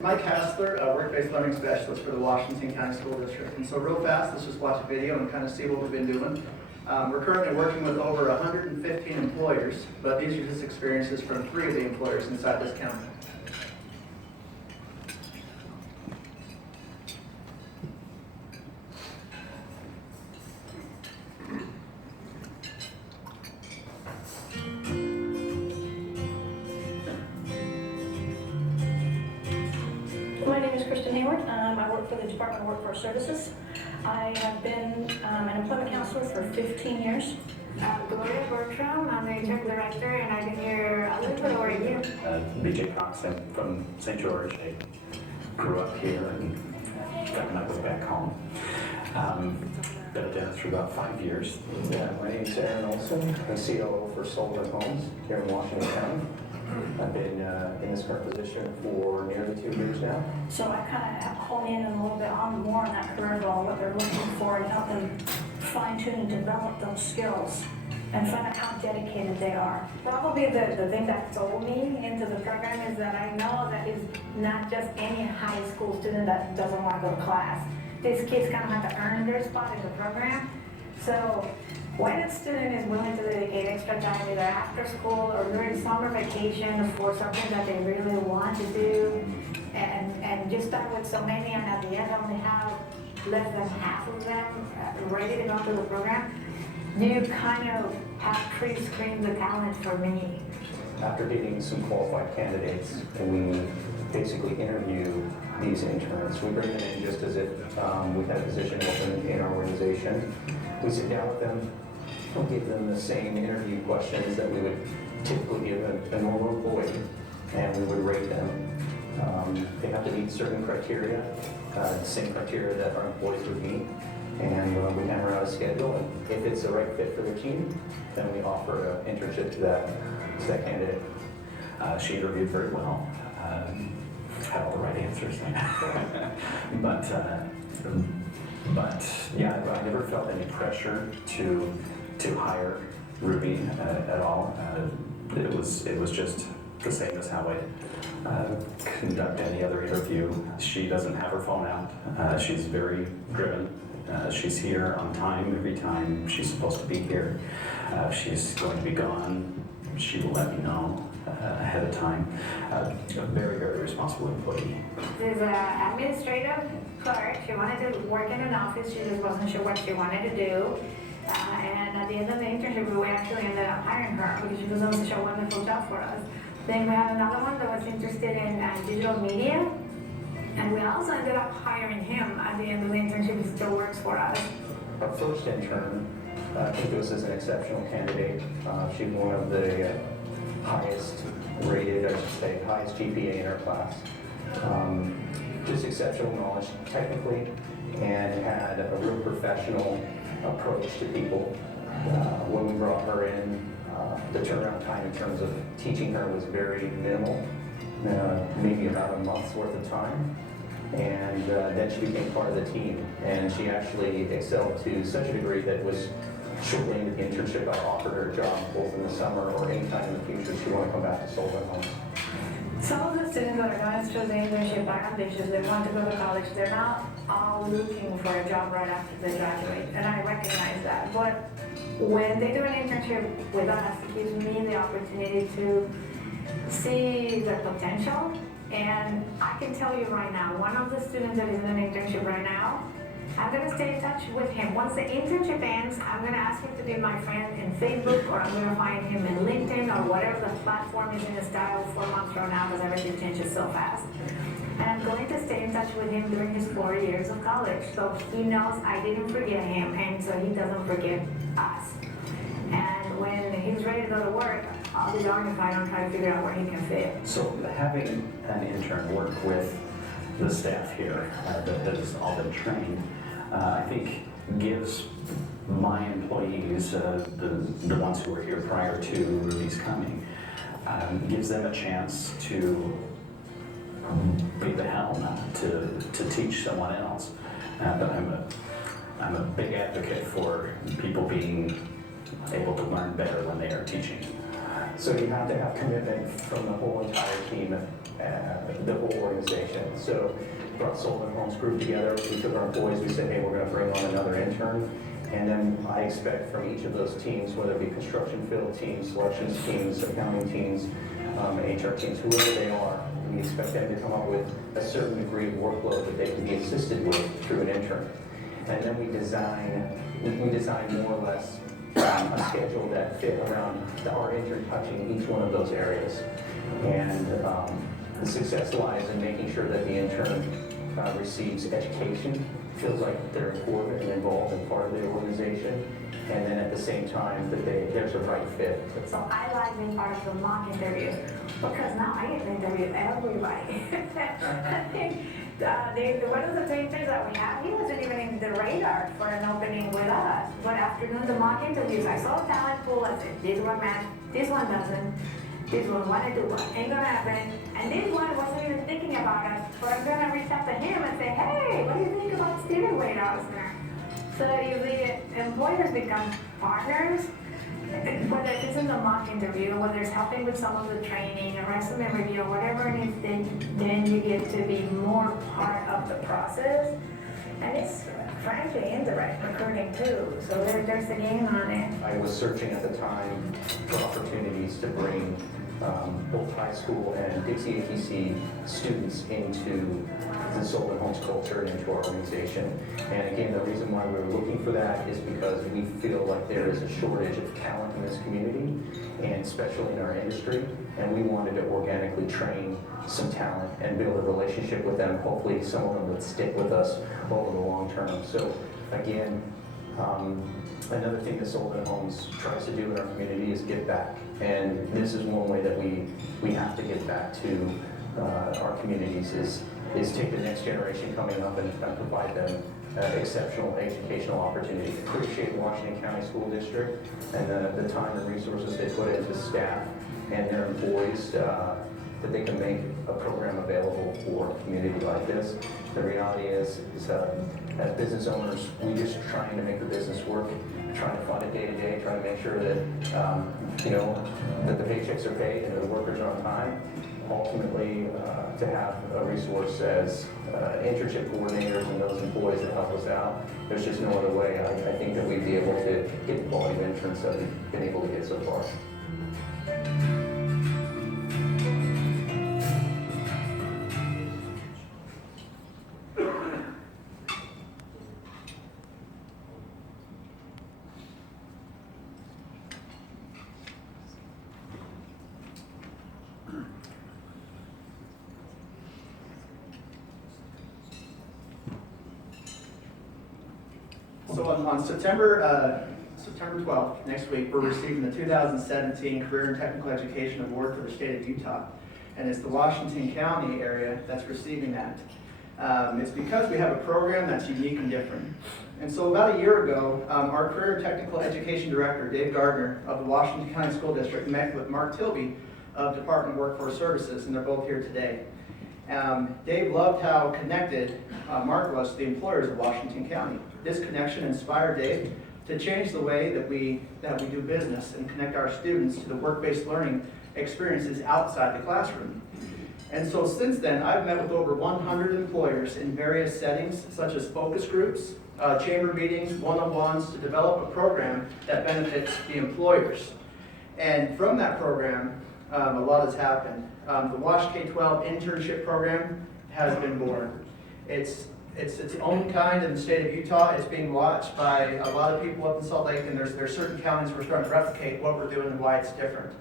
Mike Hassler, a work-based learning specialist for the Washington County School District. And so real fast, let's just watch a video and kind of see what we've been doing. We're currently working with over 115 employers, but these are just experiences from 3 of the employers inside this county. My name is Kristen Hayward. I work for the Department of Workforce Services. I have been an employment counselor for 15 years. Gloria Bertram, I'm the intern director, and I've been here a little bit over a year. BJ Cox, I'm from St. George. I grew up here and got my way back home. Been a dentist for about 5 years. Yeah, my name's Aaron Olson. I'm COO for Solar Homes here in Washington County. I've been in this current position for nearly 2 years now. So I kind of hone in a little bit on more on that career goal, what they're looking for, and help them fine-tune and develop those skills and find out how dedicated they are. Probably the thing that sold me into the program is that I know that it's not just any high school student that doesn't want to go to class. These kids kind of have to earn their spot in the program. So when a student is willing to dedicate extra time either after school or during summer vacation for something that they really want to do, and just start with so many, and at the end only have less than half of them ready to go to the program, you kind of have pre-screened the talent for me. After getting some qualified candidates, we basically interview these interns. We bring them in just as if we had a position open in our organization. We sit down with them, we'll give them the same interview questions that we would typically give a normal employee, and we would rate them. They have to meet certain criteria, the same criteria that our employees would meet, and we hammer out a schedule. And if it's the right fit for their team, then we offer an internship to that candidate. She interviewed very well. Had all the right answers. but yeah, I never felt any pressure to hire Ruby at all. It was just the same as how I conduct any other interview. She doesn't have her phone out. She's very driven. She's here on time every time she's supposed to be here. If she's going to be gone, she will let me know ahead of time. A very, very responsible employee. She's an administrative clerk. She wanted to work in an office. She just wasn't sure what she wanted to do. And at the end of the internship, we actually ended up hiring her because she was doing such a wonderful job for us. Then we had another one that was interested in digital media. And we also ended up hiring him at the end of the internship. He still works for us. Our first intern, I think this is an exceptional candidate. She's one of the highest rated, I should say, highest GPA in our class. Just exceptional knowledge technically, and had a real professional approach to people. When we brought her in, the turnaround time in terms of teaching her was very minimal, maybe about a month's worth of time. And then she became part of the team, and she actually excelled to such a degree that was shortly into the internship. I offered her a job both in the summer or anytime in the future she wanted to come back to Sullivan Homes. Some of the students that are going through the internship are ambitious. They want to go to college. They're not all looking for a job right after they graduate, and I recognize that. But when they do an internship with us, it gives me the opportunity to see their potential. And I can tell you right now, one of the students that is in an internship right now, I'm going to stay in touch with him. Once the internship ends, I'm going to ask him to be my friend in Facebook, or I'm going to find him in LinkedIn, or whatever the platform is in the style 4 months from now, because everything changes so fast. And I'm going to stay in touch with him during his 4 years of college, so he knows I didn't forget him, and so he doesn't forget us. And when he's ready to go to work, I'll be darned if I don't try to figure out where he can fit. So having an intern work with the staff here that has all been trained, I think gives my employees, the ones who were here prior to Ruby's coming, gives them a chance to be the helm, to teach someone else. But I'm a big advocate for people being able to learn better when they are teaching. So you have to have commitment from the whole entire team, the whole organization. So brought Sullivan Homes Group together, we took our employees, we said, hey, we're gonna bring on another intern. And then I expect from each of those teams, whether it be construction field teams, selections teams, accounting teams, HR teams, whoever they are, we expect them to come up with a certain degree of workload that they can be assisted with through an intern. And then we design more or less a schedule that fit around our intern touching each one of those areas. And the success lies in making sure that the intern receives education, feels like they're important and involved in part of the organization, and then at the same time that there's a right fit. So I like being part of the mock interview because now I get to interview everybody. One of the main things that we have, he wasn't even in the radar for an opening with us. But after doing the mock interviews, I saw a talent pool. I said, this one match, this one doesn't. This one wanted to, ain't gonna happen. And this one wasn't even thinking about us. But I'm gonna reach out to him and say, hey, what do you think about student weight there? So the employers become partners. Whether it's in the mock interview, whether it's helping with some of the training, a resume review, or whatever it is, then you get to be more part of the process. And it's frankly indirect recruiting too, so there's a gain on it. I was searching at the time for opportunities to bring both high school and Dixie ATC students into the Sullivan Homes culture and into our organization. And again, the reason why we were looking for that is because we feel like there is a shortage of talent in this community, and especially in our industry, and we wanted to organically train some talent and build a relationship with them. Hopefully some of them would stick with us over the long term. So again, another thing that Sullivan Homes tries to do in our community is give back. And this is one way that we have to give back to our communities is take the next generation coming up and provide them exceptional educational opportunity. Appreciate Washington County School District and the time and resources they put into staff and their employees that they can make a program available for a community like this. The reality is as business owners, we're just trying to make the business work, trying to fund it day to day, trying to make sure that that the paychecks are paid and the workers are on time. Ultimately, to have a resource as internship coordinators and those employees that help us out, there's just no other way. I think that we'd be able to get the quality of interns that we've been able to get so far. So on September 12th, next week, we're receiving the 2017 Career and Technical Education Award for the state of Utah. And it's the Washington County area that's receiving that. It's because we have a program that's unique and different. And so about a year ago, our Career and Technical Education Director, Dave Gardner of the Washington County School District, met with Mark Tilby of Department of Workforce Services, and they're both here today. Dave loved how connected Mark was to the employers of Washington County. This connection inspired Dave to change the way that we do business and connect our students to the work-based learning experiences outside the classroom. And so since then, I've met with over 100 employers in various settings, such as focus groups, chamber meetings, one-on-ones, to develop a program that benefits the employers. And from that program, a lot has happened. The WASH K-12 internship program has been born. It's its own kind in the state of Utah. It's being watched by a lot of people up in Salt Lake, and there's certain counties we're starting to replicate what we're doing and why it's different.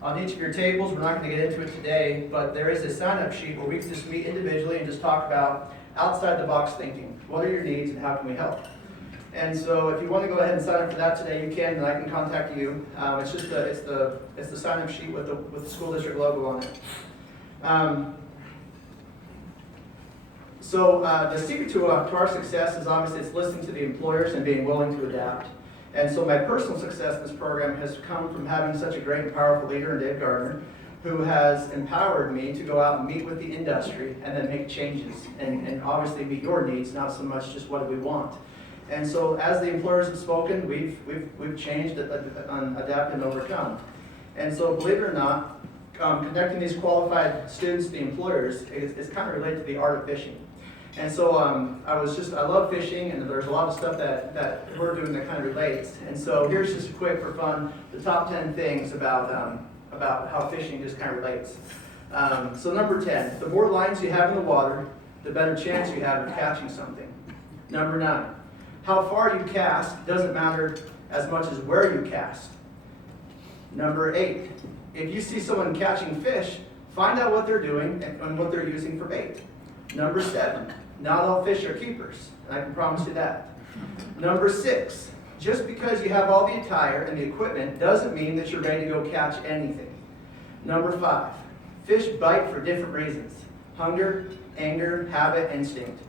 On each of your tables, we're not going to get into it today, but there is a sign-up sheet where we can just meet individually and just talk about outside-the-box thinking. What are your needs and how can we help? And so if you want to go ahead and sign up for that today, you can, and I can contact you. It's just the sign-up sheet with the school district logo on it. So the secret to our success is obviously it's listening to the employers and being willing to adapt. And so my personal success in this program has come from having such a great and powerful leader in Dave Gardner, who has empowered me to go out and meet with the industry and then make changes and obviously meet your needs, not so much just what do we want. And so as the employers have spoken, we've changed, adapted, and overcome. And so believe it or not, connecting these qualified students to the employers is kind of related to the art of fishing. And so I love fishing, and there's a lot of stuff that we're doing that kind of relates. And so here's just quick for fun, the top 10 things about how fishing just kind of relates. So number 10, the more lines you have in the water, the better chance you have of catching something. Number 9, how far you cast doesn't matter as much as where you cast. Number 8, if you see someone catching fish, find out what they're doing and what they're using for bait. Number 7, not all fish are keepers, and I can promise you that. Number 6, just because you have all the attire and the equipment doesn't mean that you're ready to go catch anything. Number 5, fish bite for different reasons: hunger, anger, habit, instinct.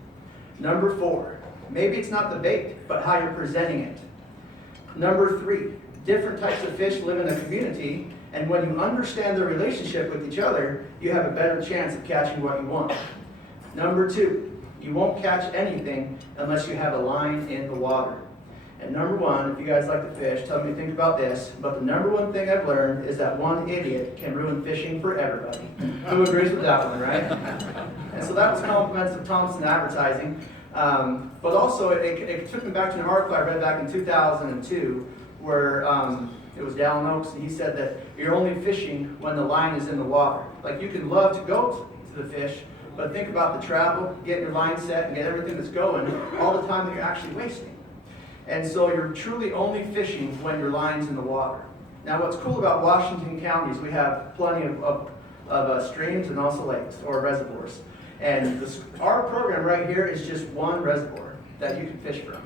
Number 4, maybe it's not the bait, but how you're presenting it. Number 3, different types of fish live in a community, and when you understand their relationship with each other, you have a better chance of catching what you want. Number 2, you won't catch anything unless you have a line in the water. And number 1, if you guys like to fish, tell me to think about this, but the number 1 thing I've learned is that one idiot can ruin fishing for everybody. Who agrees with that one, right? And so that was compliments of Thompson Advertising. But also, it took me back to an article I read back in 2002, where it was Dallin Oaks, and he said that you're only fishing when the line is in the water. Like, you can love to go to the fish, but think about the travel, get your line set, and get everything that's going, all the time that you're actually wasting. And so you're truly only fishing when your line's in the water. Now, what's cool about Washington County is we have plenty of streams and also lakes or reservoirs. And our program right here is just one reservoir that you can fish from.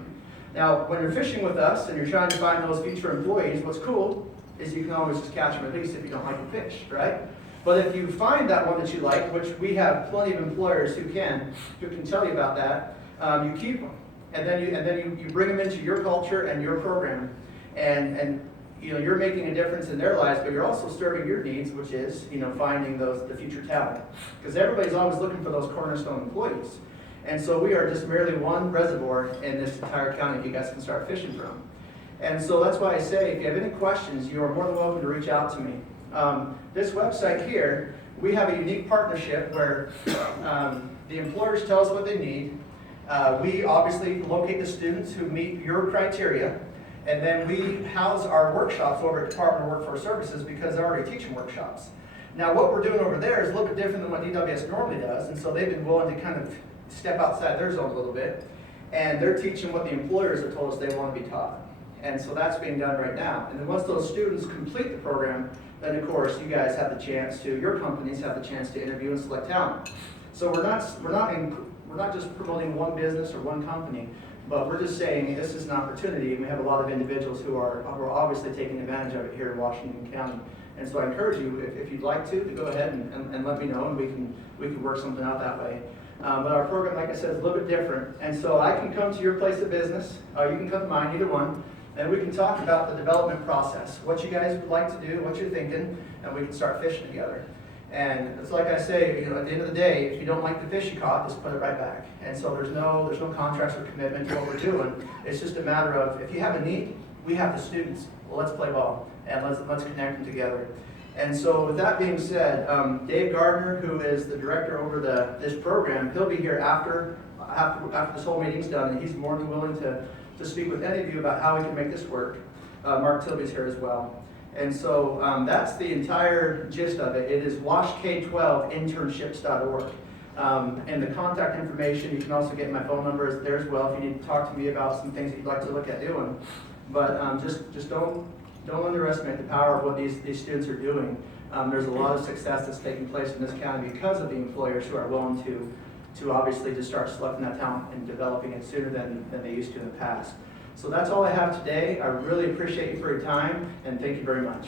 Now, when you're fishing with us and you're trying to find those future employees, what's cool is you can always just catch them at least if you don't like the fish, right? But if you find that one that you like, which we have plenty of employers who can tell you about that, you keep them. And then you bring them into your culture and your program, and you're making a difference in their lives, but you're also serving your needs, which is finding the future talent, because everybody's always looking for those cornerstone employees. And so we are just merely one reservoir in this entire county you guys can start fishing from. And so that's why I say, if you have any questions, you are more than welcome to reach out to me. This website here, we have a unique partnership where the employers tell us what they need. We obviously locate the students who meet your criteria, and then we house our workshops over at Department of Workforce Services because they're already teaching workshops. Now, what we're doing over there is a little bit different than what DWS normally does, and so they've been willing to kind of step outside their zone a little bit, and they're teaching what the employers have told us they want to be taught. And so that's being done right now. And then once those students complete the program, then of course you guys have the chance to, your companies have the chance to interview and select talent. So we're not just promoting one business or one company, but we're just saying this is an opportunity, and we have a lot of individuals who are obviously taking advantage of it here in Washington County. And so I encourage you, if you'd like to go ahead and let me know, and we can work something out that way. But our program, like I said, is a little bit different. And so I can come to your place of business, or you can come to mine, either one, and we can talk about the development process, what you guys would like to do, what you're thinking, and we can start fishing together. And it's like I say, at the end of the day, if you don't like the fish you caught, just put it right back. And so there's no contracts or commitment to what we're doing. It's just a matter of, if you have a need, we have the students. Well, let's play ball, and let's connect them together. And so with that being said, Dave Gardner, who is the director over this program, he'll be here after this whole meeting's done, and he's more than willing to speak with any of you about how we can make this work. Mark Tilby's here as well. And so that's the entire gist of it. It is washk12internships.org. And the contact information, you can also get my phone number is there as well if you need to talk to me about some things that you'd like to look at doing. But just don't underestimate the power of what these students are doing. There's a lot of success that's taking place in this county because of the employers who are willing to obviously just start selecting that talent and developing it sooner than they used to in the past. So that's all I have today. I really appreciate you for your time, and thank you very much.